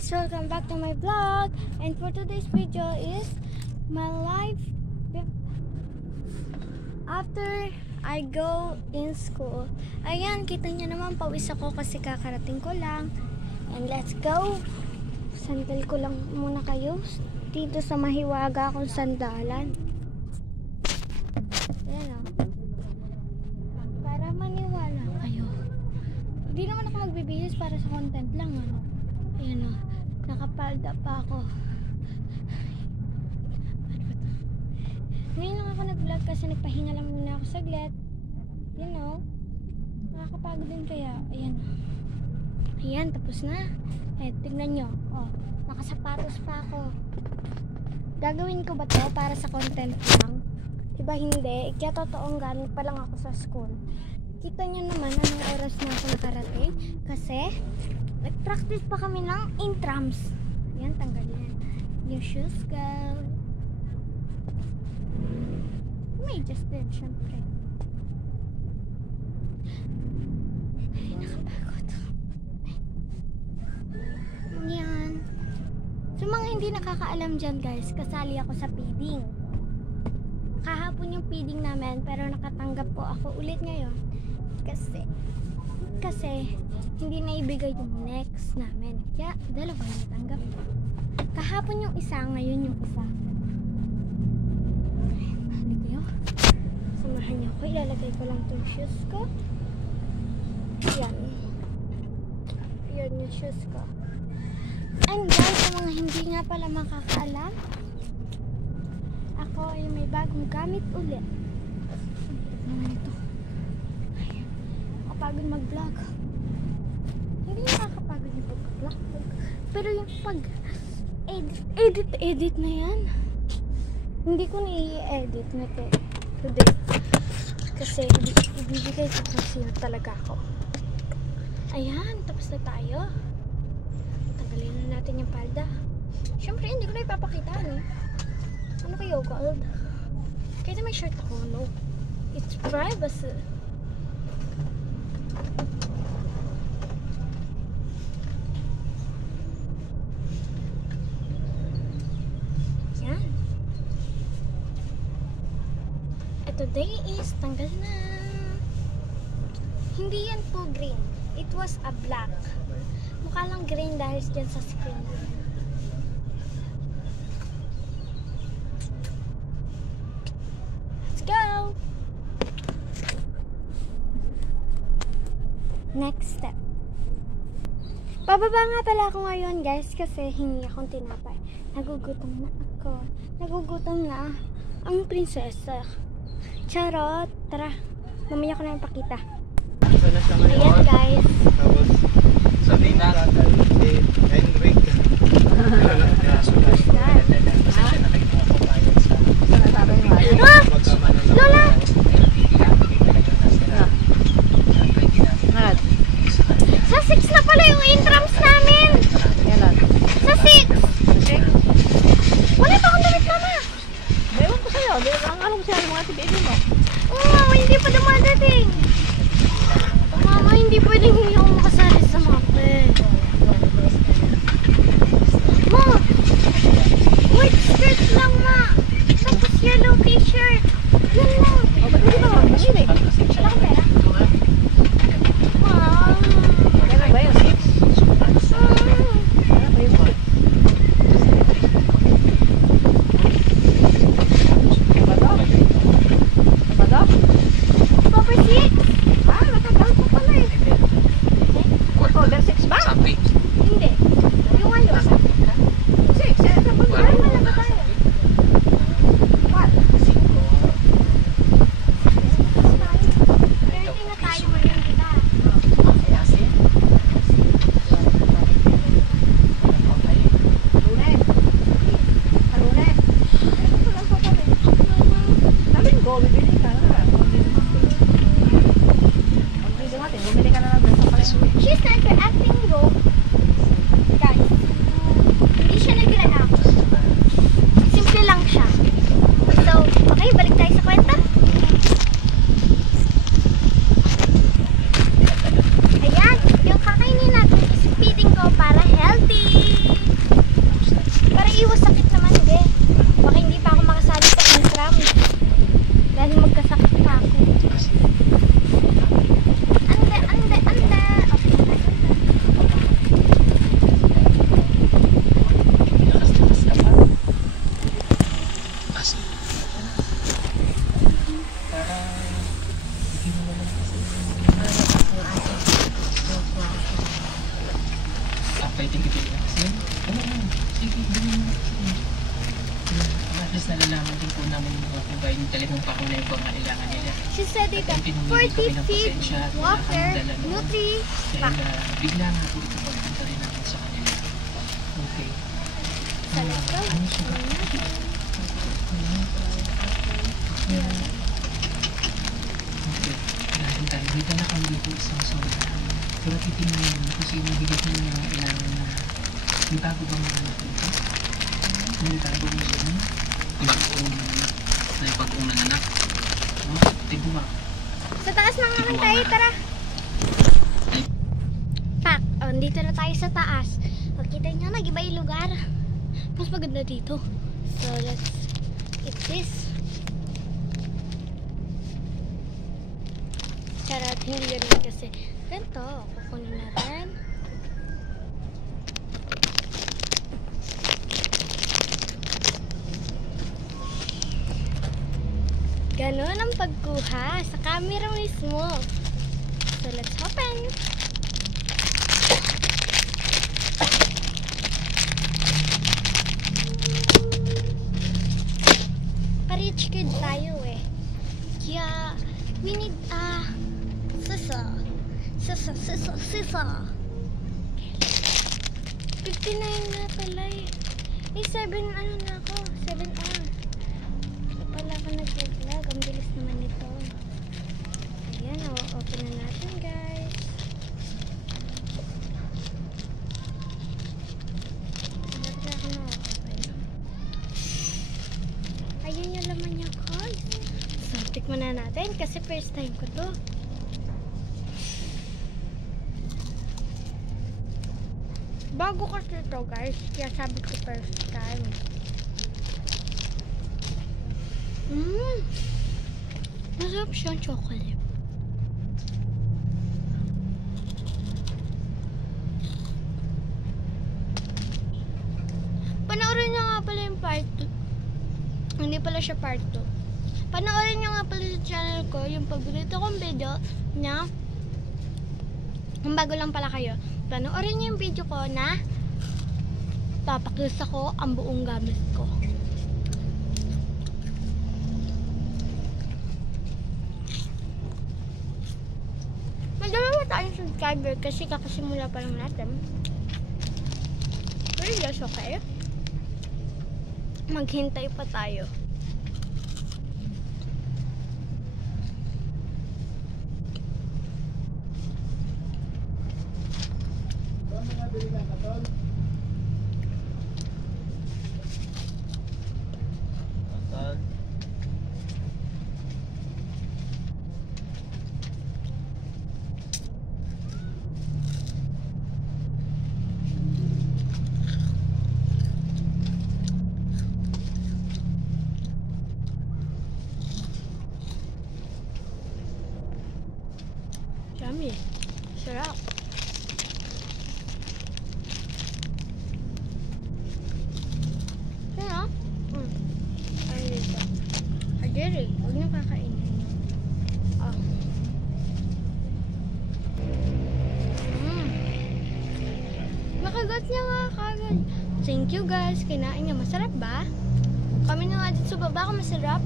guys, welcome back to my vlog. And for today's video is my life after I go in school. Ayan, kita nyo naman, pawis ako kasi kakarating ko lang. And let's go. Sandal ko lang muna kayo dito sa mahiwaga akong sandalan. Ayan o. Para maniwala kayo. Hindi naman ako magbibihis para sa content lang, ano. Ayan o. Nakapalda pa ako. Ngayon lang ako nag-vlog kasi nagpahinga lang muna ako saglit. You know. Nakakapagod din kaya. Ayan. Ayan, tapos na. Eh, tignan nyo. Oh, nakasapatos pa ako. Gagawin ko ba to para sa content lang? Diba hindi? Kaya totoong galing pa lang ako sa school. Kita nyo naman anong oras na ako nakarating. Kasi, nag-practice pa kami ng intrams. Yan, tanggalin. Yung shoes ko. May just din, syempre. Ay, nakapagod. Yan. Sa mga hindi nakakaalam dyan guys, kasali ako sa feeding. Kahapon yung feeding namin, pero nakatanggap po ako ulit ngayon. Kasi hindi na ibigay yung next namin. Kaya dalawa yung natanggap. Kahapon yung isa, ngayon yung isa. Hali kayo. Samahan niyo ako. Ilalagay ko lang itong shoes ko. Yan. Yan yung shoes ko. And guys, sa mga hindi nga pala makakaalam, ako ay may bagong gamit ulit. Naman ito. Ayan. Nakapagod mag-vlog. Hindi nakakapagod yung pag-vlog. Pero yung pag-edit na yan, hindi ko na-i-edit na today. Kasi ibibigay ko kung sino talaga ako. Ayan, tapos na tayo. Tanggalin na natin yung palda. Siyempre, hindi ko na ipapakita, no? Ano kayo, gold? Kahit may shirt ako, no? It's privacy. Yan. Today is tanggal na. Hindi yan po green. It was a black. Mukha lang green dahil dyan sa screen. Let's go! Next step. Pababa nga pala ako ngayon guys kasi hingi akong tinapay. Nagugutom na ako. Nagugutom na ang prinsesa. Charot! Tara, mamaya ko na yung pakita. Ayan guys. Tapos, sabi na, Henrik. Lola! Sa 6 na pala yung intrams namin! Sa 6! Wala pa akong damit, mama! Ewan ko sa'yo, ang alam ko sa'yo mga tibaby mo. Oo, mama, hindi pa dumadating. Mama, hindi pwedeng hindi ako makasali sa mape. Fighting ito na. Sige. Sige, gawin mo. Sige. At least nalalaman din po namin kung ba yung talagang pakunay po ang kailangan nila. She said it, At pinumili 40 kami ng feet, pasensya at wala water, kaming dala noon. nutri, Dahil bigla nga po ito pagpunta rin namin sa kanila. Okay. sa laptop. Ano siya ba? Okay. Dahil tayo. Dito na kami dito isang soda. Pero titingnan mo kung sino bigyan mo ng ilangan na may bago bang mga anak dito? May bago mo yun? May pag-ung nanganak. Oh, tignan mo. Sa taas na naman tayo, tara. Pak, oh, dito na tayo sa taas. Makita nyo, nag-iba yung lugar. Mas maganda dito. So, let's eat this. Charot, hindi yun kasi ganito. Kukunin natin. Ganon ang pagkuha sa camera mismo. So, let's open. Pa-rich kid tayo eh. Kaya, we need sisa. Sisa. 59 na pala eh. Eh, 7 ano na ako? 7 hours. Wala ka nag-vlog. Ang bilis naman nito. Ayan, open na natin, guys. Dapat na ako na-open. Ayun yung laman niya, guys. So, tikman na natin kasi first time ko to. Bago kasi ito, guys. Kaya sabi ko first time. Masarap siyang chocolate. Panoorin niyo nga pala yung part 2. Hindi pala siya part 2. Panoorin niyo nga pala sa channel ko yung paborito kong video na kung bago lang pala kayo. Panoorin niyo yung video ko na papakilsa ko ang buong gamit ko. Madalawa tayong subscriber kasi kakasimula pa lang natin. Pero yes, okay. Maghintay pa tayo. Yummy. Sarap. Kaya? Ay, dito. Ajeri, huwag niyo kakainin. Oh. Nakagat niya nga kagad. Thank you guys. Kinain niya. Masarap ba? Kami na nga dito sa baba kung masarap.